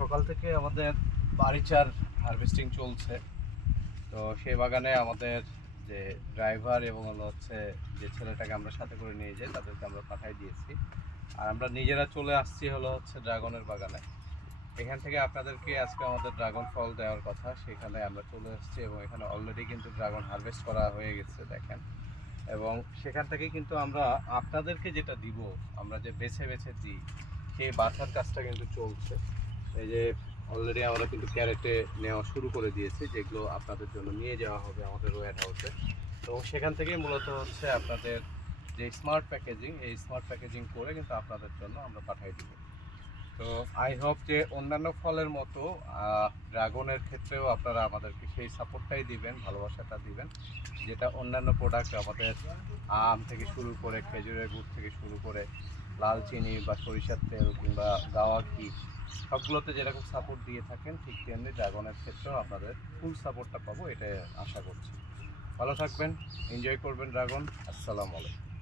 সকাল থেকে আমাদের বাড়িচার হারভেস্টিং চলছে। তো সেই বাগানে আমাদের যে ড্রাইভার এবং হচ্ছে যে ছেলেটাকে আমরা সাথে করে নিয়ে যাই তাদেরকে আমরা পাঠাই দিয়েছি। আর আমরা নিজেরা চলে আসছি হচ্ছে ড্রাগনের বাগানে। এখান থেকে আপনাদেরকে আজকে আমাদের ড্রাগন ফল দেওয়ার কথা, সেখানে আমরা চলে আসছি এবং এখানে অলরেডি কিন্তু ড্রাগন হারভেস্ট করা হয়ে গেছে দেখেন। এবং সেখান থেকে কিন্তু আমরা আপনাদেরকে যেটা দিব, আমরা যে বেছে বেছে দিই সেই বাছার কাজটা কিন্তু চলছে। এই যে অলরেডি আমরা কিন্তু ক্যারেটে নেওয়া শুরু করে দিয়েছি, যেগুলো আপনাদের জন্য নিয়ে যাওয়া হবে আমাদের ওয়্যার হাউসে। তো সেখান থেকেই মূলত হচ্ছে আপনাদের যে স্মার্ট প্যাকেজিং, এই স্মার্ট প্যাকেজিং করে কিন্তু আপনাদের জন্য আমরা পাঠিয়ে দিব। তো আই হোপ যে অন্যান্য ফলের মতো ড্রাগনের ক্ষেত্রেও আপনারা আমাদেরকে সেই সাপোর্টটাই দিবেন, ভালোবাসাটা দিবেন, যেটা অন্যান্য প্রোডাক্ট আমাদের আম থেকে শুরু করে খেজুরের গুড় থেকে শুরু করে লাল চিনি বা সরিষার তেল কিংবা গাওয়া ঘি, সবগুলোতে যেরকম সাপোর্ট দিয়ে থাকেন ঠিক তেমনি ড্রাগনের ক্ষেত্রেও আপনাদের ফুল সাপোর্টটা পাবো, এটাই আশা করছি। ভালো থাকবেন, এনজয় করবেন ড্রাগন। আসসালামু আলাইকুম।